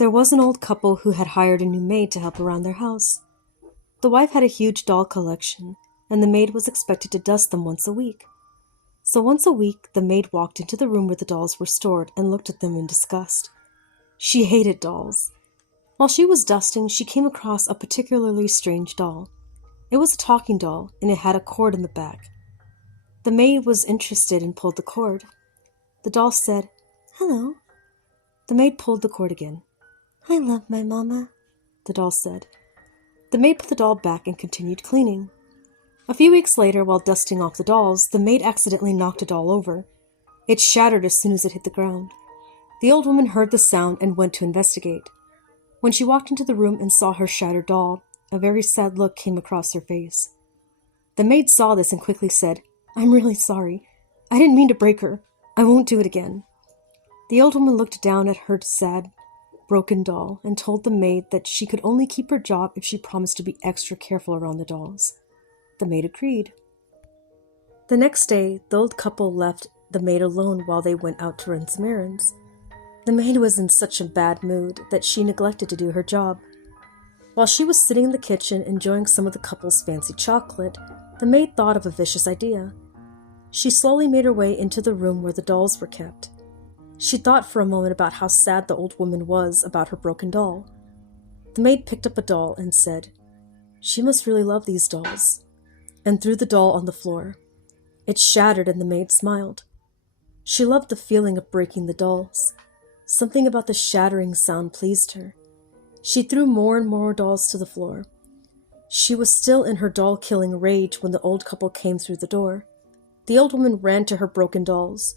There was an old couple who had hired a new maid to help around their house. The wife had a huge doll collection, and the maid was expected to dust them once a week. So once a week, the maid walked into the room where the dolls were stored and looked at them in disgust. She hated dolls. While she was dusting, she came across a particularly strange doll. It was a talking doll, and it had a cord in the back. The maid was interested and pulled the cord. The doll said, "Hello." The maid pulled the cord again. "I love my mama," the doll said. The maid put the doll back and continued cleaning. A few weeks later, while dusting off the dolls, the maid accidentally knocked a doll over. It shattered as soon as it hit the ground. The old woman heard the sound and went to investigate. When she walked into the room and saw her shattered doll, a very sad look came across her face. The maid saw this and quickly said, "I'm really sorry. I didn't mean to break her. I won't do it again." The old woman looked down at her sad, broken doll and told the maid that she could only keep her job if she promised to be extra careful around the dolls. The maid agreed. The next day, the old couple left the maid alone while they went out to run some errands. The maid was in such a bad mood that she neglected to do her job. While she was sitting in the kitchen enjoying some of the couple's fancy chocolate, the maid thought of a vicious idea. She slowly made her way into the room where the dolls were kept. She thought for a moment about how sad the old woman was about her broken doll. The maid picked up a doll and said, "She must really love these dolls," and threw the doll on the floor. It shattered and the maid smiled. She loved the feeling of breaking the dolls. Something about the shattering sound pleased her. She threw more and more dolls to the floor. She was still in her doll-killing rage when the old couple came through the door. The old woman ran to her broken dolls.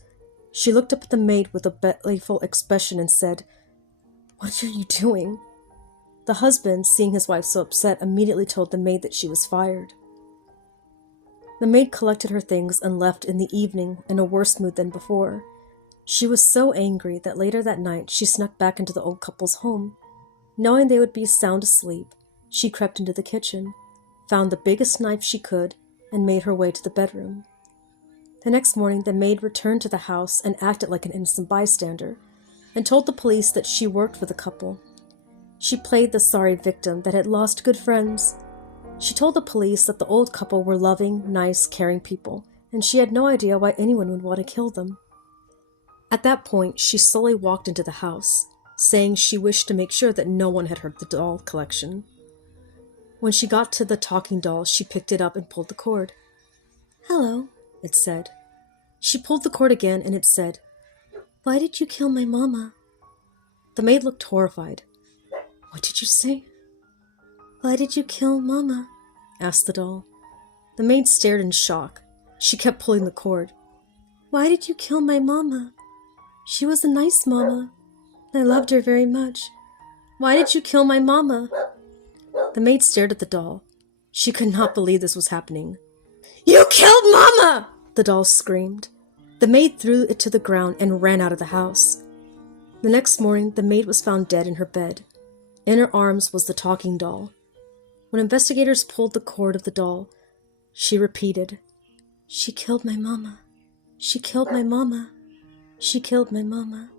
She looked up at the maid with a playful expression and said, "What are you doing?" The husband, seeing his wife so upset, immediately told the maid that she was fired. The maid collected her things and left in the evening in a worse mood than before. She was so angry that later that night she snuck back into the old couple's home. Knowing they would be sound asleep, she crept into the kitchen, found the biggest knife she could, and made her way to the bedroom. The next morning, the maid returned to the house and acted like an innocent bystander, and told the police that she worked for the couple. She played the sorry victim that had lost good friends. She told the police that the old couple were loving, nice, caring people, and she had no idea why anyone would want to kill them. At that point, she slowly walked into the house, saying she wished to make sure that no one had heard the doll collection. When she got to the talking doll, she picked it up and pulled the cord. "Hello," it said. She pulled the cord again and it said, "Why did you kill my mama?" The maid looked horrified. "What did you say?" "Why did you kill mama?" asked the doll. The maid stared in shock. She kept pulling the cord. "Why did you kill my mama? She was a nice mama. I loved her very much. Why did you kill my mama?" The maid stared at the doll. She could not believe this was happening. "You killed mama!" the doll screamed. The maid threw it to the ground and ran out of the house. The next morning, the maid was found dead in her bed. In her arms was the talking doll. When investigators pulled the cord of the doll, she repeated, "She killed my mama. She killed my mama. She killed my mama."